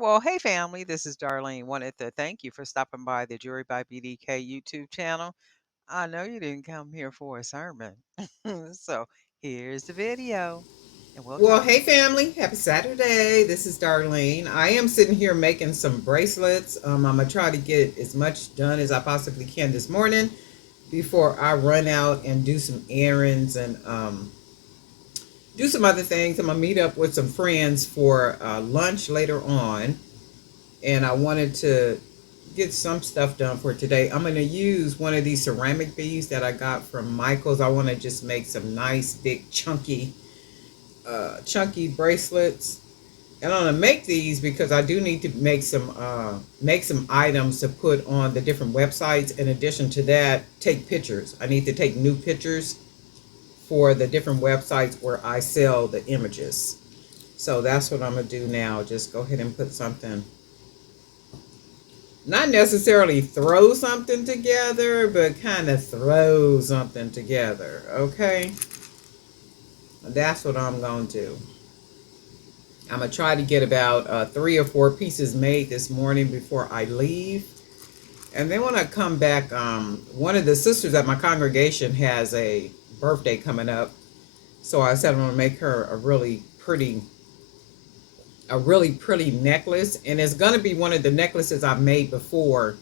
Well, hey family, this is Darlene. Wanted to thank you for stopping by the Jury by BDK YouTube channel. I know you didn't come here for a sermon. So here's the video and we'll Well, talk. hey family, happy Saturday. This is Darlene. I am sitting here making some bracelets. I'm gonna try to get as much done as I possibly can this morning before I run out and do some errands and do some other things. I'm gonna meet up with some friends for lunch later on, and I wanted to get some stuff done for today. I'm gonna use one of these ceramic beads that I got from Michael's. I want to just make some nice, big, chunky bracelets. And I'm gonna make these because I do need to make some items to put on the different websites. In addition to that, take pictures. I need to take new pictures for the different websites where I sell the images. So that's what I'm gonna do now. Just go ahead and put something, not necessarily throw something together, but kind of throw something together. Okay, that's what I'm gonna do. I'm gonna try to get about 3 or 4 pieces made this morning before I leave. And then when I come back, one of the sisters at my congregation has a birthday coming up. So I said I'm gonna make her a really pretty necklace. And it's gonna be one of the necklaces I've made before,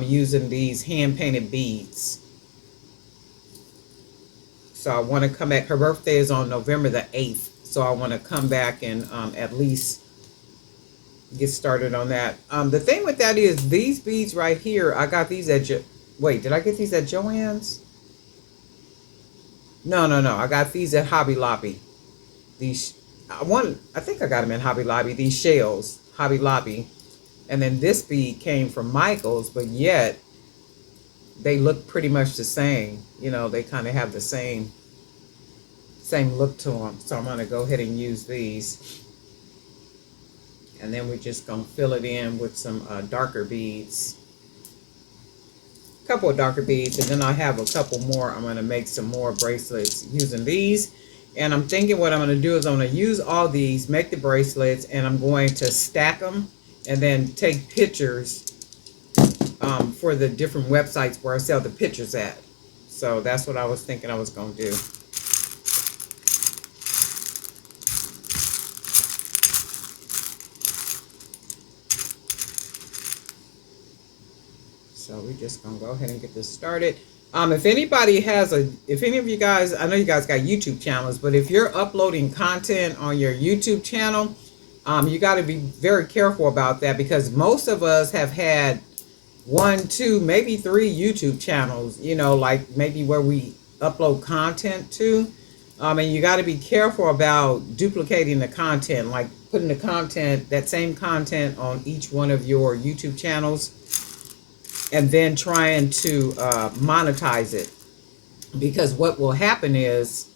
using these hand painted beads. So I want to come back. Her birthday is on November the 8th. So I want to come back and at least get started on that. The thing with that is these beads right here, I got these at wait, did I get these at Joann's? No. I got these at Hobby Lobby. These, I think I got them in Hobby Lobby. These shells, Hobby Lobby. And then this bead came from Michael's, but yet they look pretty much the same. You know, they kind of have the same look to them. So I'm going to go ahead and use these. And then we're just going to fill it in with some darker beads. A couple of darker beads. And then I have a couple more. I'm going to make some more bracelets using these. And I'm thinking what I'm going to do is I'm going to use all these, make the bracelets, and I'm going to stack them and then take pictures for the different websites where I sell the pictures at. So that's what I was thinking I was going to do. So we're just gonna go ahead and get this started. If anybody if any of you guys, I know you guys got YouTube channels, but if you're uploading content on your YouTube channel, you got to be very careful about that because most of us have had 1, 2, maybe 3 YouTube channels, you know, like maybe where we upload content to. And you got to be careful about duplicating the content, like putting that same content on each one of your YouTube channels and then trying to monetize it. Because what will happen is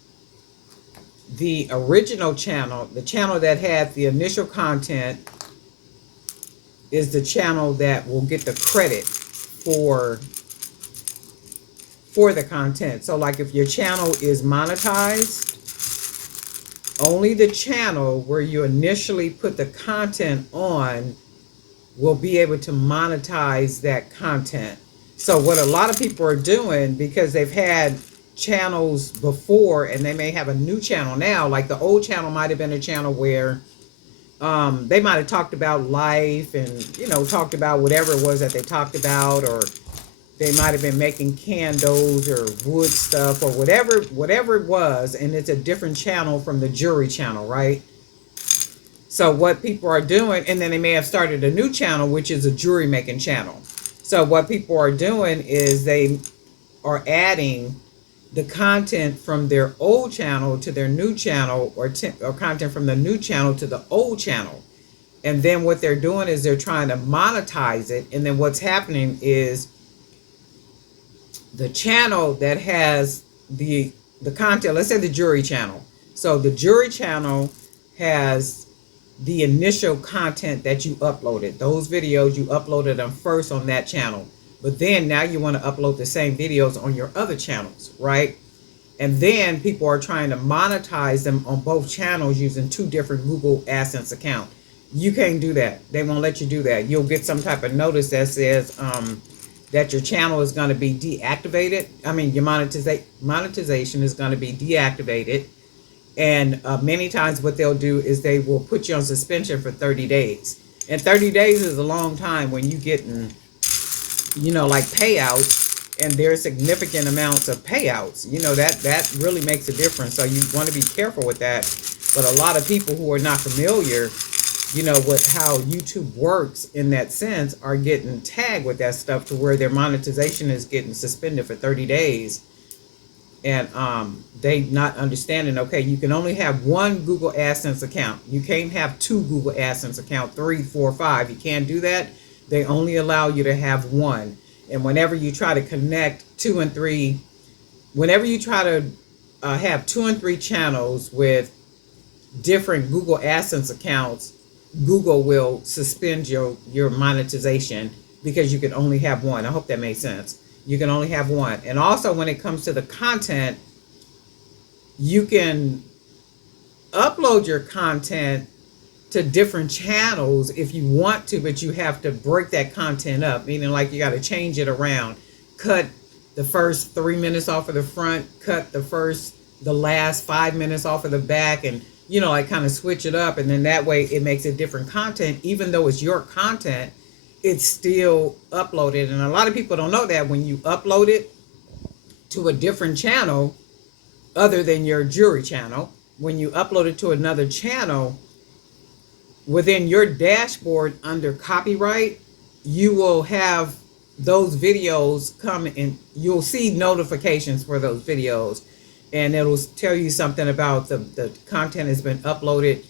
the original channel, the channel that had the initial content, is the channel that will get the credit for the content. So like if your channel is monetized, only the channel where you initially put the content on will be able to monetize that content. So what a lot of people are doing, because they've had channels before and they may have a new channel now, like the old channel might have been a channel where they might have talked about life and, you know, talked about whatever it was that they talked about, or they might have been making candles or wood stuff or whatever it was, and it's a different channel from the jewelry channel, right? So what people are doing, and then they may have started a new channel, which is a jewelry making channel. So what people are doing is they are adding the content from their old channel to their new channel, or content from the new channel to the old channel. And then what they're doing is they're trying to monetize it. And then what's happening is the channel that has the content, let's say the jewelry channel. So the jewelry channel has the initial content that you uploaded. Those videos, you uploaded them first on that channel. But then now you want to upload the same videos on your other channels, right? And then people are trying to monetize them on both channels using 2 different Google AdSense accounts. You can't do that. They won't let you do that. You'll get some type of notice that says that your channel is going to be deactivated. I mean, your monetization is going to be deactivated. And many times, what they'll do is they will put you on suspension for 30 days. And 30 days is a long time when you getting, like payouts, and there's significant amounts of payouts. That really makes a difference. So you want to be careful with that. But a lot of people who are not familiar, with how YouTube works in that sense, are getting tagged with that stuff to where their monetization is getting suspended for 30 days. And they not understanding, okay, you can only have one Google AdSense account. You can't have two Google AdSense account, three, four, five. You can't do that. They only allow you to have one. And whenever you try to connect two and three, whenever you try to have two and three channels with different Google AdSense accounts, Google will suspend your monetization because you can only have one. I hope that made sense. You can only have one. And also, when it comes to the content, you can upload your content to different channels if you want to, but you have to break that content up, meaning like you got to change it around, cut the first 3 minutes off of the front, cut the last 5 minutes off of the back, and like kind of switch it up. And then that way it makes it different content. Even though it's your content, it's still uploaded. And a lot of people don't know that when you upload it to a different channel other than your jewelry channel, when you upload it to another channel, within your dashboard under copyright, you will have those videos come and you'll see notifications for those videos, and it'll tell you something about the content has been uploaded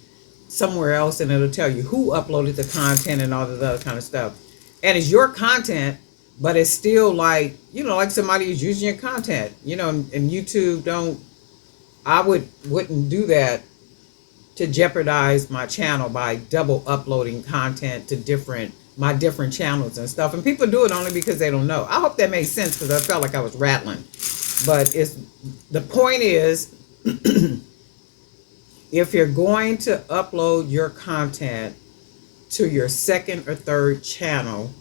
somewhere else, and it'll tell you who uploaded the content and all of the other kind of stuff. And it's your content, but it's still like, like somebody is using your content, and YouTube don't, I wouldn't do that to jeopardize my channel by double uploading content to different channels and stuff. And people do it only because they don't know. I hope that made sense, because I felt like I was rattling. But the point is, if you're going to upload your content to your second or third channel,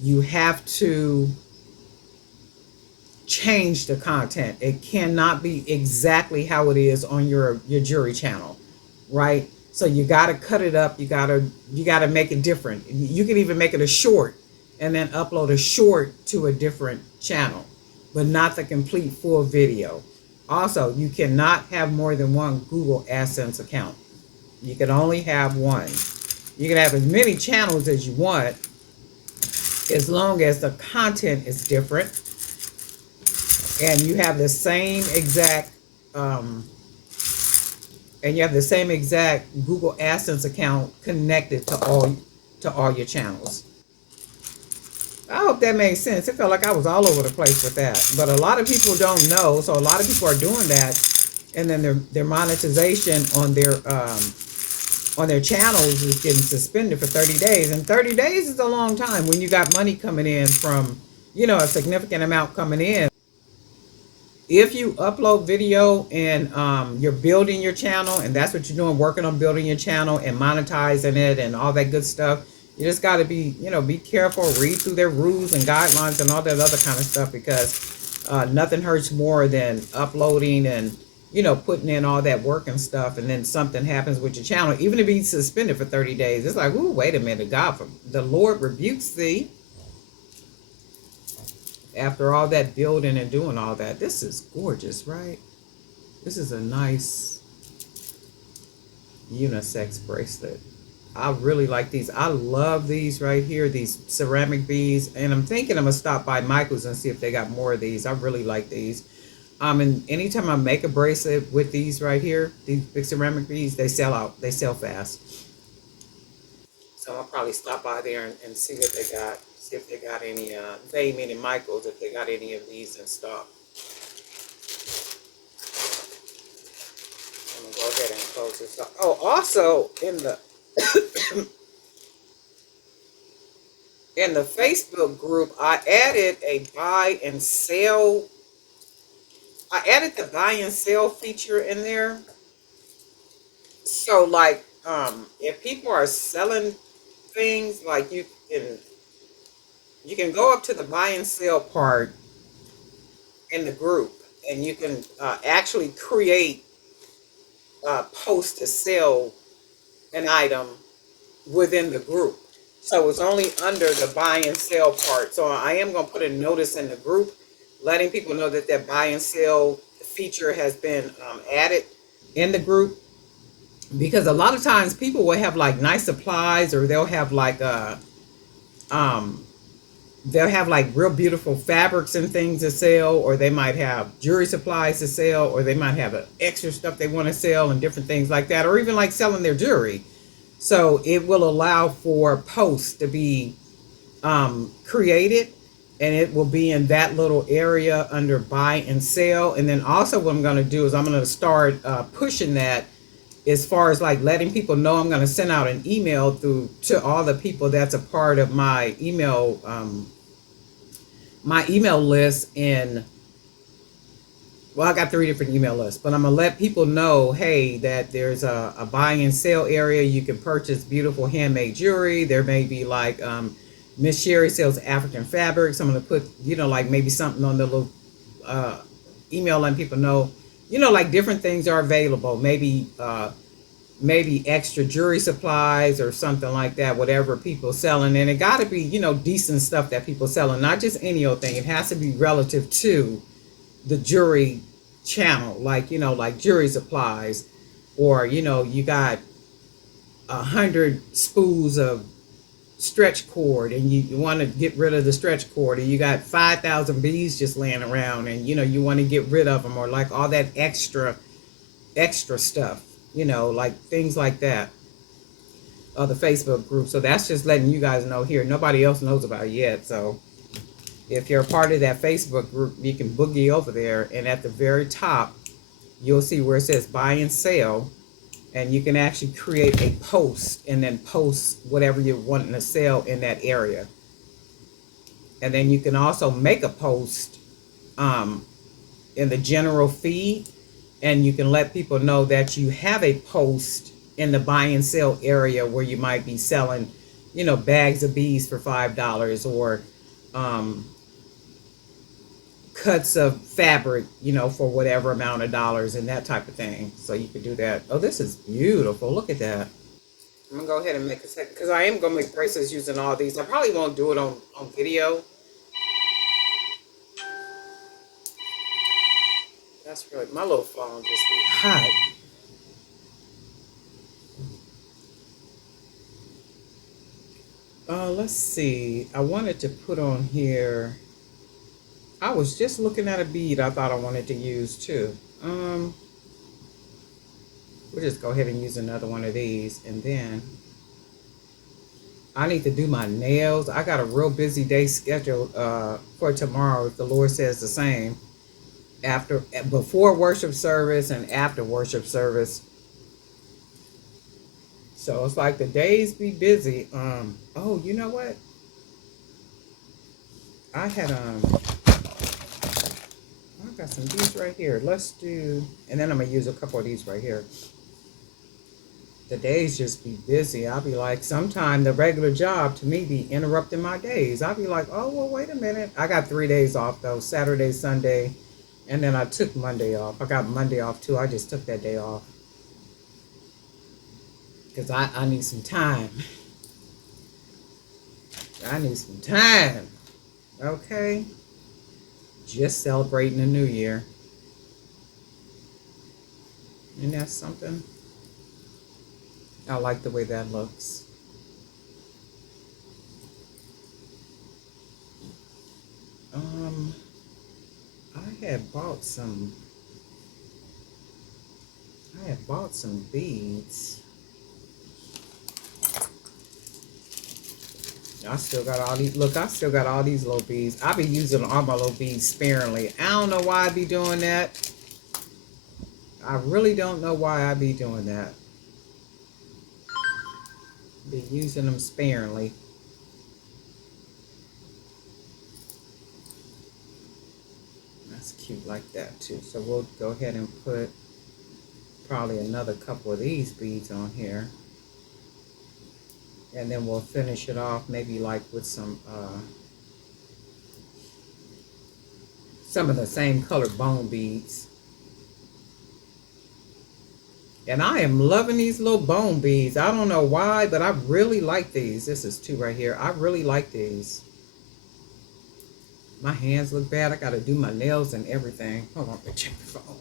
you have to change the content. It cannot be exactly how it is on your jewelry channel, right? So you got to cut it up. You got to make it different. You can even make it a short and then upload a short to a different channel, but not the complete full video. Also, you cannot have more than one Google AdSense account. You can only have one. You can have as many channels as you want, as long as the content is different and you have the same exact Google AdSense account connected to all your channels. I hope that makes sense. It felt like I was all over the place with that, but a lot of people don't know. So a lot of people are doing that, and then their monetization on their channels is getting suspended for 30 days. And 30 days is a long time when you got money coming in from, a significant amount coming in. If you upload video and you're building your channel, and that's what you're doing, working on building your channel and monetizing it and all that good stuff, you just got to be careful, read through their rules and guidelines and all that other kind of stuff, because nothing hurts more than uploading and putting in all that work and stuff, and then something happens with your channel, even to be suspended for 30 days. It's like, ooh, wait a minute, God, the Lord rebukes thee. After all that building and doing all that, this is gorgeous, right? This is a nice unisex bracelet. I really like these. I love these right here, these ceramic beads. And I'm thinking I'm going to stop by Michael's and see if they got more of these. I really like these. And anytime I make a bracelet with these right here, these big ceramic beads, they sell out. They sell fast. So I'll probably stop by there and see what they got. See if they got any, they meaning Michael's, if they got any of these in stock. I'm going to go ahead and close this up. Oh, also in the in the Facebook group, I added the buy and sell feature in there. So like if people are selling things, like you can go up to the buy and sell part in the group, and you can actually create a post to sell an item within the group. So it's only under the buy and sell part. So I am going to put a notice in the group letting people know that that buy and sell feature has been added in the group, because a lot of times people will have like nice supplies, or um they'll have like real beautiful fabrics and things to sell, or they might have jewelry supplies to sell, or they might have extra stuff they want to sell and different things like that, or even like selling their jewelry. So it will allow for posts to be created, and it will be in that little area under buy and sell. And then also what I'm going to do is I'm going to start pushing that, as far as like letting people know. I'm going to send out an email through to all the people that's a part of my email list. And well, I got 3 different email lists, but I'm gonna let people know, hey, that there's a buy and sell area. You can purchase beautiful handmade jewelry. There may be like Miss Sherry sells African fabrics. I'm gonna put, like maybe something on the little email, letting people know, like different things are available. Maybe extra jewelry supplies or something like that, whatever people selling. And it got to be, decent stuff that people selling, not just any old thing. It has to be relative to the jewelry channel, like, like jewelry supplies, or, you got 100 spools of stretch cord, and you want to get rid of the stretch cord, or you got 5,000 beads just laying around, and you want to get rid of them, or like all that extra stuff, like things like that. The Facebook group. So that's just letting you guys know here. Nobody else knows about it yet. So if you're a part of that Facebook group, you can boogie over there, and at the very top, you'll see where it says buy and sell, and you can actually create a post and then post whatever you're wanting to sell in that area. And then you can also make a post um, in the general feed, and you can let people know that you have a post in the buy and sell area where you might be selling, bags of beads for $5, or um, cuts of fabric, for whatever amount of dollars, and that type of thing. So you could do that. Oh, this is beautiful. Look at that. I'm gonna go ahead and make a second, because I am gonna make bracelets using all these. I probably won't do it on video. That's really, my little phone just be hot. Let's see. I wanted to put on here. I was just looking at a bead I thought I wanted to use too. We'll just go ahead and use another one of these, and then I need to do my nails. I got a real busy day scheduled for tomorrow, if the Lord says the same. Before worship service and after worship service. So it's like the days be busy. Oh, you know what? I had I got some of these right here. Let's do, and then I'm gonna use a couple of these right here. The days just be busy. I'll be like, sometime the regular job to me be interrupting my days. I'll be like, oh, well, wait a minute. I got 3 days off though, Saturday, Sunday, and then I took Monday off. I got Monday off too. I just took that day off because I need some time. I need some time. Okay. Just celebrating the new year. And that's something. I like the way that looks. Um, I had bought some. I had bought some beads. I still got all these. Look, I still got all these little beads. I be using all my little beads sparingly. I don't know why I be doing that. I really don't know why I be doing that. Be using them sparingly. That's cute like that too. So we'll go ahead and put probably another couple of these beads on here. And then we'll finish it off maybe like with some of the same colored bone beads. And I am loving these little bone beads. I don't know why, but I really like these. This is two right here. I really like these. My hands look bad. I got to do my nails and everything. Hold on, let me check the phone.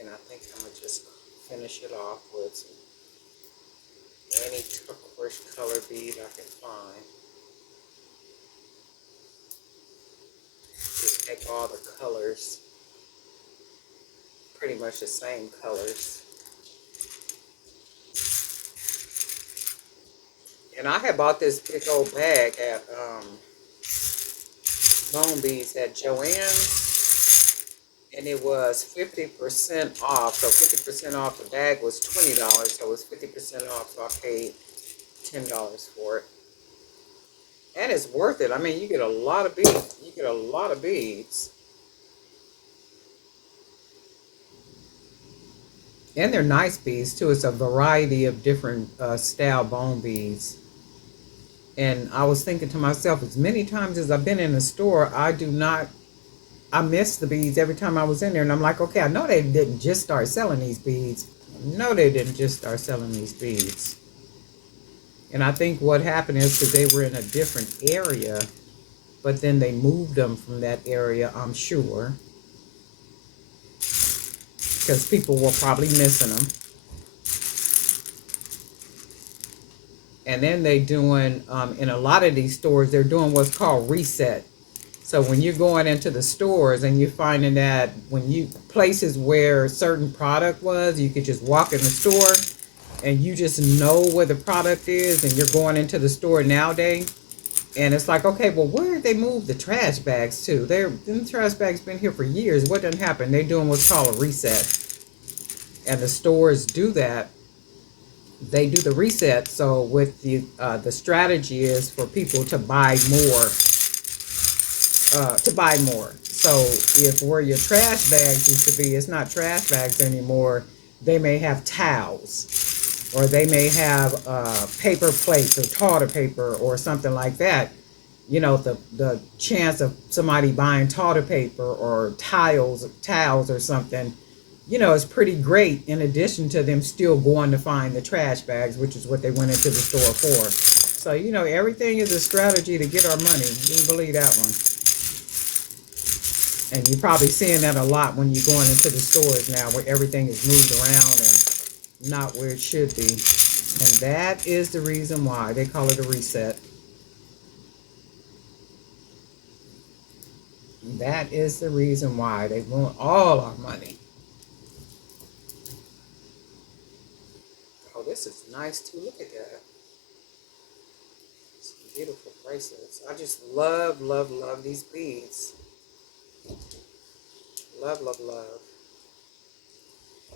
And I think I'm going to just finish it off with any turquoise color bead I can find. Just take all the colors, pretty much the same colors. And I had bought this big old bag at Bone Beads at Joann's, and it was 50% off. So 50% off, the bag was $20, so it was 50% off, so I paid $10 for it. And it's worth it. I mean, you get a lot of beads. You get a lot of beads. And they're nice beads, too. It's a variety of different style bone beads. And I was thinking to myself, as many times as I've been in the store, I miss the beads every time I was in there. And I'm like, okay, I know they didn't just start selling these beads. No, they didn't just start selling these beads. And I think what happened is because they were in a different area, but then they moved them from that area, I'm sure, because people were probably missing them. And then they doing, in a lot of these stores, they're doing what's called reset. So when you're going into the stores and you're finding that when you places where a certain product was, you could just walk in the store and you just know where the product is, and you're going into the store nowadays, and it's like, okay, well, where did they move the trash bags to? The trash bags been here for years. What didn't happen? They're doing what's called a reset, and the stores do that. They do the reset. So with the strategy is for people to buy more, So if where your trash bags used to be, it's not trash bags anymore. They may have towels, or they may have paper plates or toilet paper or something like that. You know, the chance of somebody buying toilet paper or towels or something, you know, is pretty great, in addition to them still going to find the trash bags, which is what they went into the store for. So, you know, everything is a strategy to get our money. You can believe that one. And you're probably seeing that a lot when you're going into the stores now, where everything is moved around and not where it should be. And that is the reason why they call it a reset. That is the reason why they want all our money. Oh, this is nice too. Look at that. Some beautiful bracelets. I just love, love, love these beads. Love, love, love.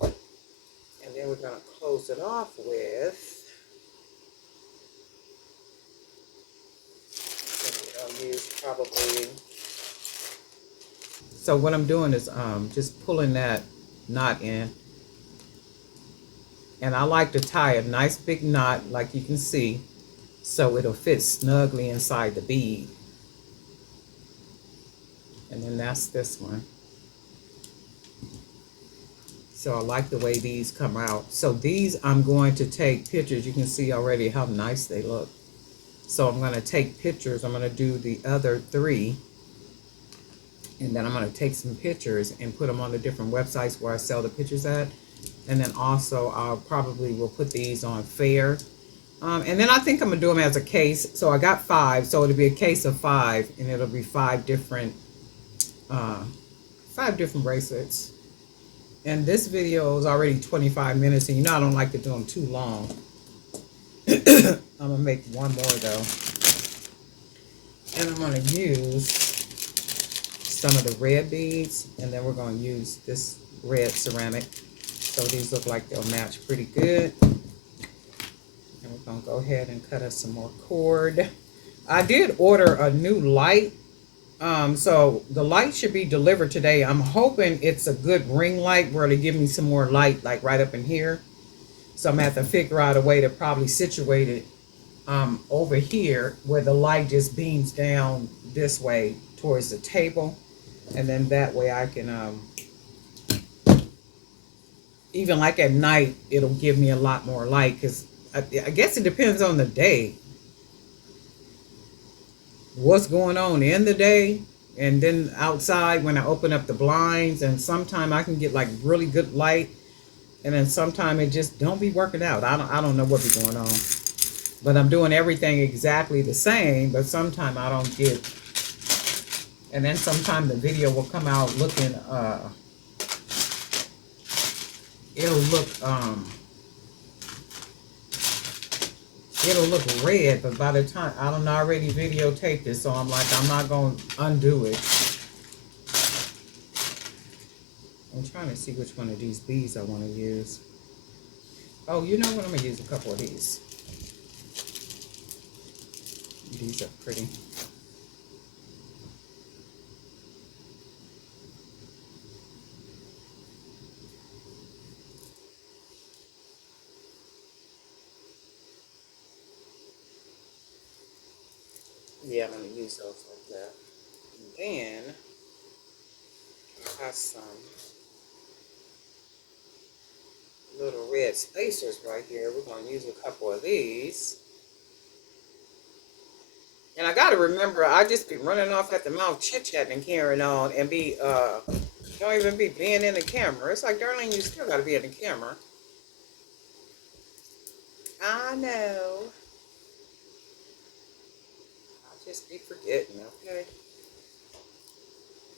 And then we're going to close it off with, I'll use probably, so what I'm doing is just pulling that knot in. And I like to tie a nice big knot, like you can see, so it'll fit snugly inside the bead. And then that's this one. So I like the way these come out. So these I'm going to take pictures. You can see already how nice they look. So I'm going to take pictures. I'm going to do the other three. And then I'm going to take some pictures and put them on the different websites where I sell the pictures at. And then also I'll probably will put these on Fair. And then I think I'm going to do them as a case. So I got 5. So it'll be a case of 5. And it'll be 5 different bracelets. And this video is already 25 minutes, and you know I don't like to do them too long. I'm going to make one more, though. And I'm going to use some of the red beads, and then we're going to use this red ceramic. So these look like they'll match pretty good. And we're Gonna go ahead and cut us some more cord. I did order a new light. So the light should be delivered today. I'm hoping it's a good ring light where they give me some more light, like right up in here. So I'm gonna have to figure out a way to probably situate it over here where the light just beams down this way towards the table, and then that way I can even like at night it'll give me a lot more light because I guess it depends on the day, what's going on in the day, and then outside when I open up the blinds, and sometime I can get like really good light, and then sometime it just don't be working out. I don't know what be going on, but I'm doing everything exactly the same, but sometime I don't get, and then sometime the video will come out looking it'll look it'll look red, but by the time I don't already videotaped it, so I'm like, I'm not gonna undo it. I'm trying to see which one of these beads I want to use. Oh, you know what? I'm gonna use a couple of these. These are pretty. Yeah, I'm gonna use those like that. And then I have some little red spacers right here. We're gonna use a couple of these. And I gotta remember, I just be running off at the mouth, chit-chatting and carrying on, and be don't even be being in the camera. It's like, darling, you still gotta be in the camera. I know. I just be forgetting, okay?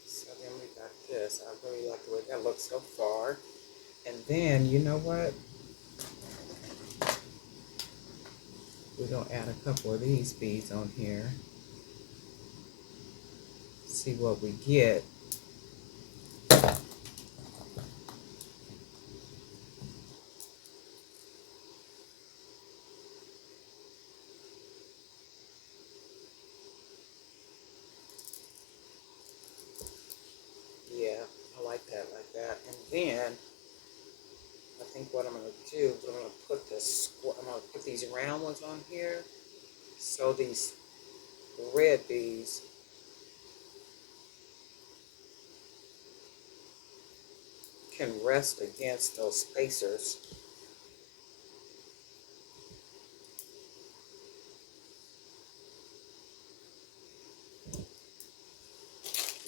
So then we got this. I really like the way that looks so far. And then, you know what? We're gonna add a couple of these beads on here. See what we get. Yeah, I like that, like that. And then I think what I'm gonna do is I'm gonna put I'm gonna put these round ones on here. So these red beads can rest against those spacers.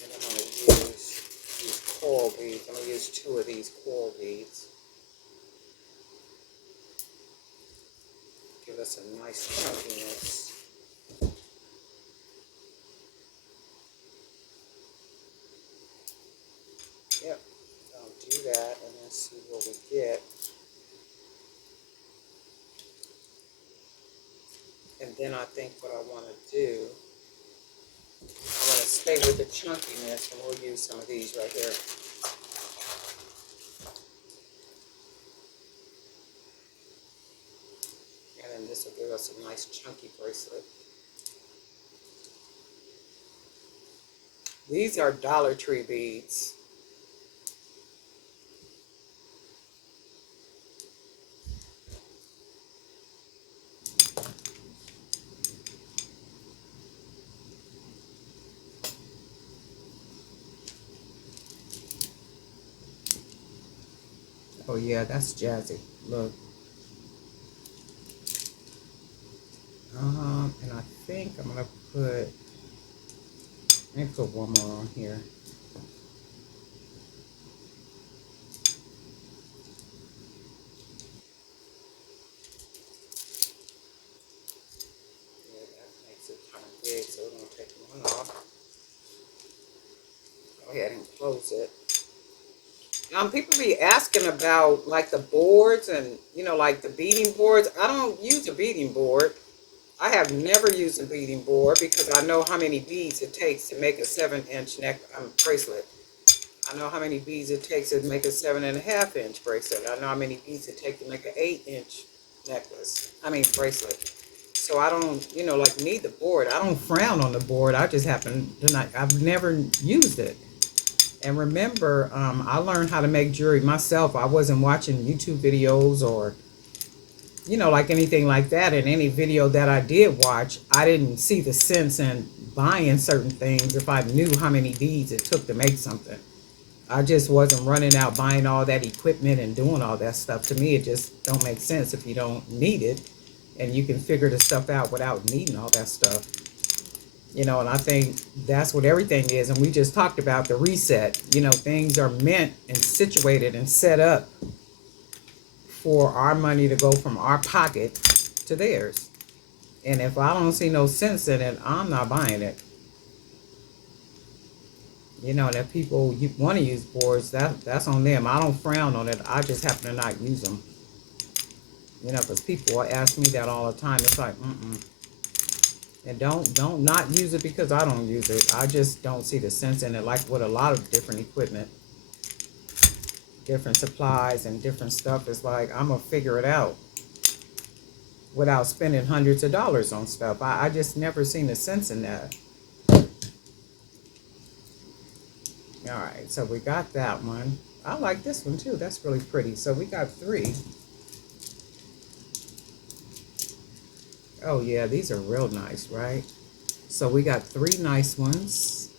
And I'm gonna use these coral beads. I'm gonna use 2 of these coral beads. Give us a nice chunkiness. Yep, I'll do that and then see what we get. And then I think what I want to do, I want to stay with the chunkiness, and we'll use some of these right here. And then this will give us a nice chunky bracelet. These are Dollar Tree beads. Oh yeah, that's jazzy. Look. And I think I'm gonna let me put one more on here. Yeah, that makes it kind of big, so we're gonna take one off. Go ahead and close it. People be asking about like the boards and like the beading boards. I don't use a beading board. I have never used a beading board because I know how many beads it takes to make a 7-inch neck bracelet. I know how many beads it takes to make a 7.5-inch bracelet. I know how many beads it takes to make an 8-inch necklace. I mean bracelet. So I don't, like need the board. I don't frown on the board. I just happen to not. I've never used it. And remember, I learned how to make jewelry myself. I wasn't watching YouTube videos or, like anything like that. In any video that I did watch, I didn't see the sense in buying certain things if I knew how many beads it took to make something. I just wasn't running out buying all that equipment and doing all that stuff. To me, it just don't make sense if you don't need it and you can figure the stuff out without needing all that stuff. And I think that's what everything is. And we just talked about the reset. Things are meant and situated and set up for our money to go from our pocket to theirs. And if I don't see no sense in it, I'm not buying it. And if people want to use boards, that's on them. I don't frown on it. I just happen to not use them. Because people ask me that all the time. It's like, mm-mm. And don't not use it because I don't use it. I just don't see the sense in it. Like with a lot of different equipment, different supplies and different stuff. It's like I'm gonna figure it out without spending hundreds of dollars on stuff. I just never seen the sense in that. All right, so we got that one. I like this one too. That's really pretty. So we got 3. Oh yeah, these are real nice, right? So we got 3 nice ones.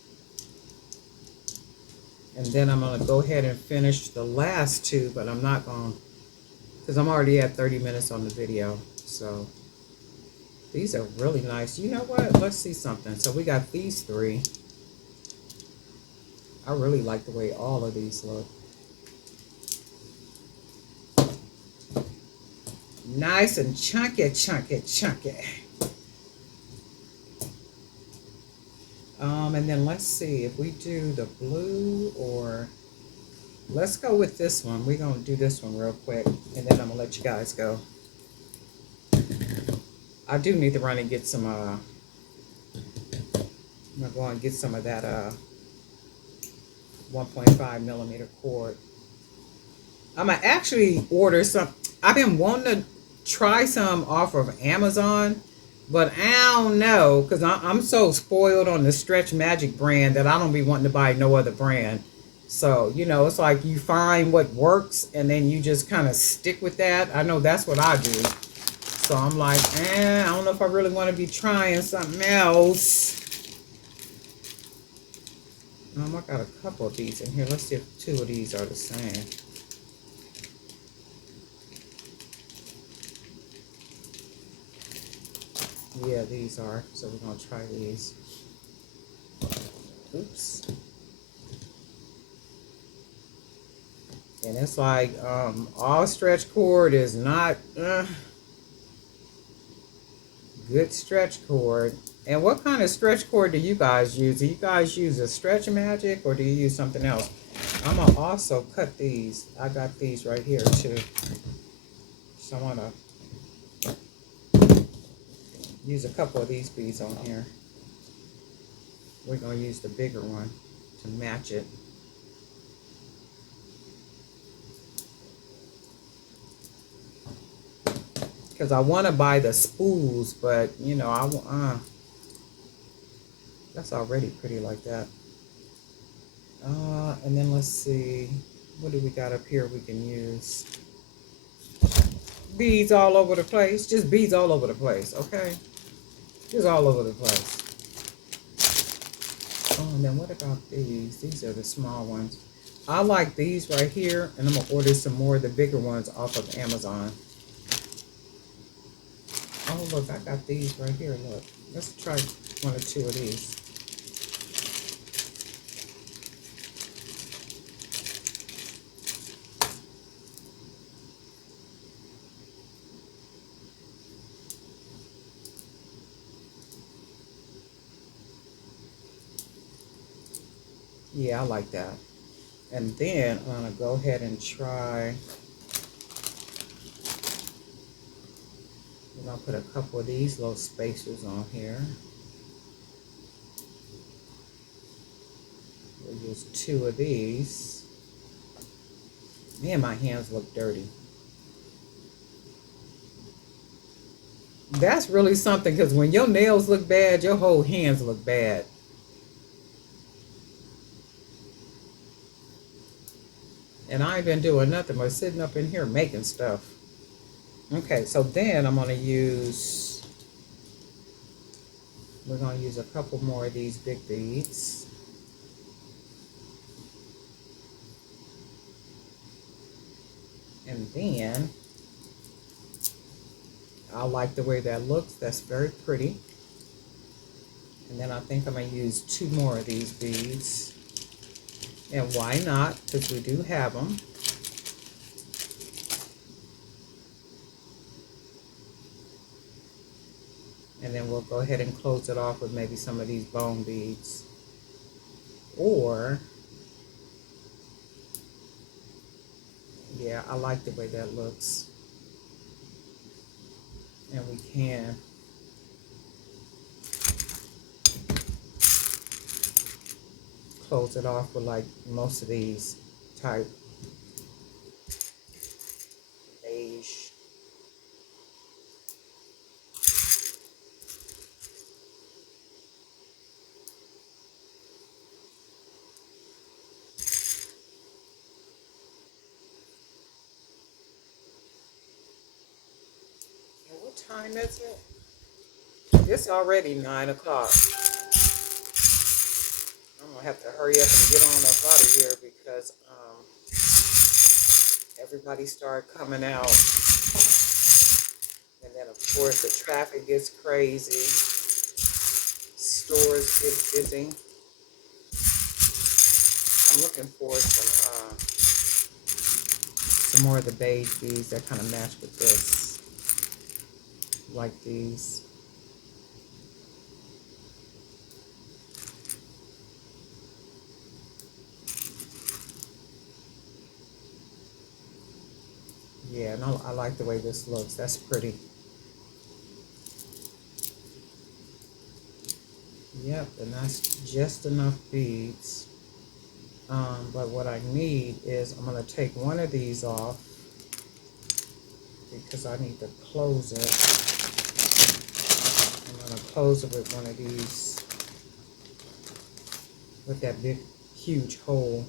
And then I'm going to go ahead and finish the last 2, but I'm not going to, because I'm already at 30 minutes on the video. So these are really nice. You know what? Let's see something. So we got these 3. I really like the way all of these look. Nice and chunky, chunky, chunky. And then let's see if we do the blue or let's go with this one. We're going to do this one real quick and then I'm going to let you guys go. I do need to run and get some, I'm going to go and get some of that 1.5 millimeter cord. I'm going to actually order some. I've been wanting to try some off of Amazon, but I don't know because I'm so spoiled on the Stretch Magic brand that I don't be wanting to buy no other brand. So, it's like you find what works and then you just kind of stick with that. I know that's what I do. So I'm like, I don't know if I really want to be trying something else. I got a couple of these in here. Let's see if 2 of these are the same. Yeah, these are. So we're going to try these. Oops. And it's like all stretch cord is not good stretch cord. And what kind of stretch cord do you guys use? Do you guys use a Stretch Magic or do you use something else? I'm going to also cut these. I got these right here too. So I want to use a couple of these beads on here. We're going to use the bigger one to match it. Because I want to buy the spools, but that's already pretty like that. And then let's see, what do we got up here we can use? Beads all over the place, just beads all over the place, okay? Just all over the place. Oh, and then what about these? These are the small ones. I like these right here, and I'm gonna order some more of the bigger ones off of Amazon. Oh, look, I got these right here, look. Let's try 1 or 2 of these. Yeah, I like that. And then I'm going to go ahead and try. I'm going to put a couple of these little spacers on here. We'll use 2 of these. Man, my hands look dirty. That's really something because when your nails look bad, your whole hands look bad. And I ain't been doing nothing but sitting up in here making stuff. Okay, so then I'm gonna use, we're gonna use a couple more of these big beads. And then I like the way that looks. That's very pretty. And then I think I'm gonna use two more of these beads. And why not? Because we do have them. And then we'll go ahead and close it off with maybe some of these bone beads. Or, yeah, I like the way that looks. And we can close it off with like most of these type beige. And what time is it? It's already 9 o'clock. I'm gonna have to hurry up and get on up out of here because everybody started coming out. And then of course the traffic gets crazy. Stores get busy. I'm looking for some more of the beige beads that kind of match with this. Like these. Yeah, and I like the way this looks. That's pretty. Yep, and that's just enough beads. But what I need is I'm going to take one of these off because I need to close it. I'm going to close it with one of these, with that big, huge hole.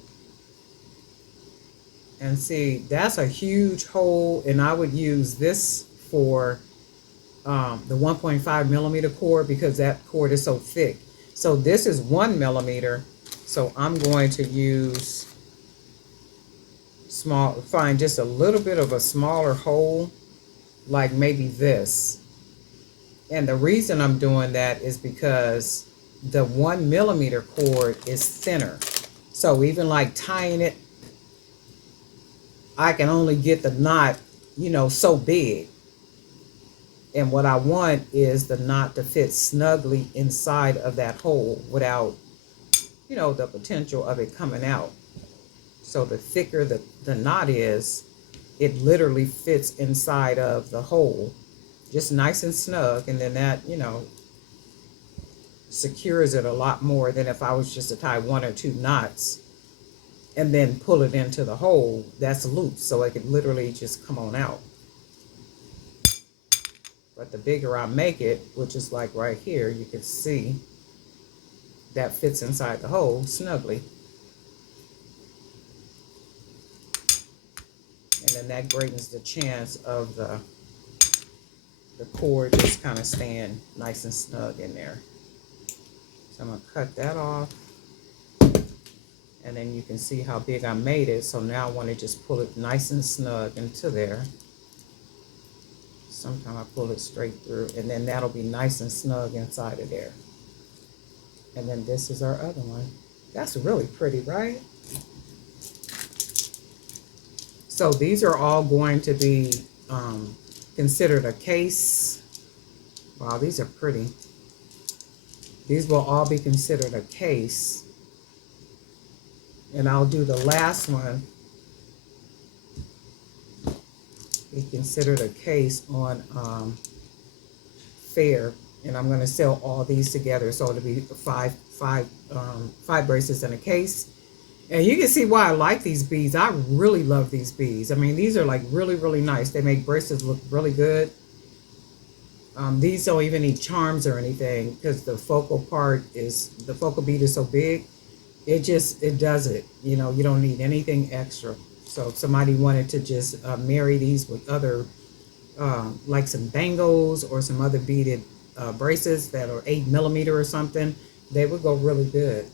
And see, that's a huge hole, and I would use this for the 1.5 millimeter cord because that cord is so thick. So this is 1 millimeter. So I'm going to use find just a little bit of a smaller hole, like maybe this. And the reason I'm doing that is because the 1 millimeter cord is thinner. So even like tying it, I can only get the knot, so big. And what I want is the knot to fit snugly inside of that hole without, the potential of it coming out. So the thicker the knot is, it literally fits inside of the hole, just nice and snug. And then that, secures it a lot more than if I was just to tie 1 or 2 knots and then pull it into the hole that's loose. So it could literally just come on out. But the bigger I make it, which is like right here, you can see that fits inside the hole snugly. And then that greatens the chance of the cord just kind of staying nice and snug in there. So I'm going to cut that off. And then you can see how big I made it. So now I want to just pull it nice and snug into there. Sometimes I pull it straight through, and then that'll be nice and snug inside of there. And then this is our other one. That's really pretty, right? So these are all going to be considered a case. Wow, these are pretty. These will all be considered a case. And I'll do the last one. Be considered a case on Fair, and I'm going to sell all these together, so it'll be five bracelets in a case. And you can see why I like these beads. I really love these beads. I mean, these are like really, really nice. They make bracelets look really good. These don't even need charms or anything because the focal bead is so big. It does it. You know, you don't need anything extra. So if somebody wanted to just marry these with other, like some bangles or some other beaded bracelets that are 8 millimeter or something, they would go really good.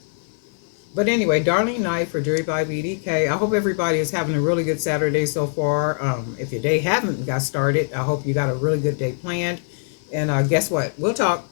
But anyway, Darlene Knight for Jury by BDK. I hope everybody is having a really good Saturday so far. If your day haven't got started, I hope you got a really good day planned. And guess what? We'll talk.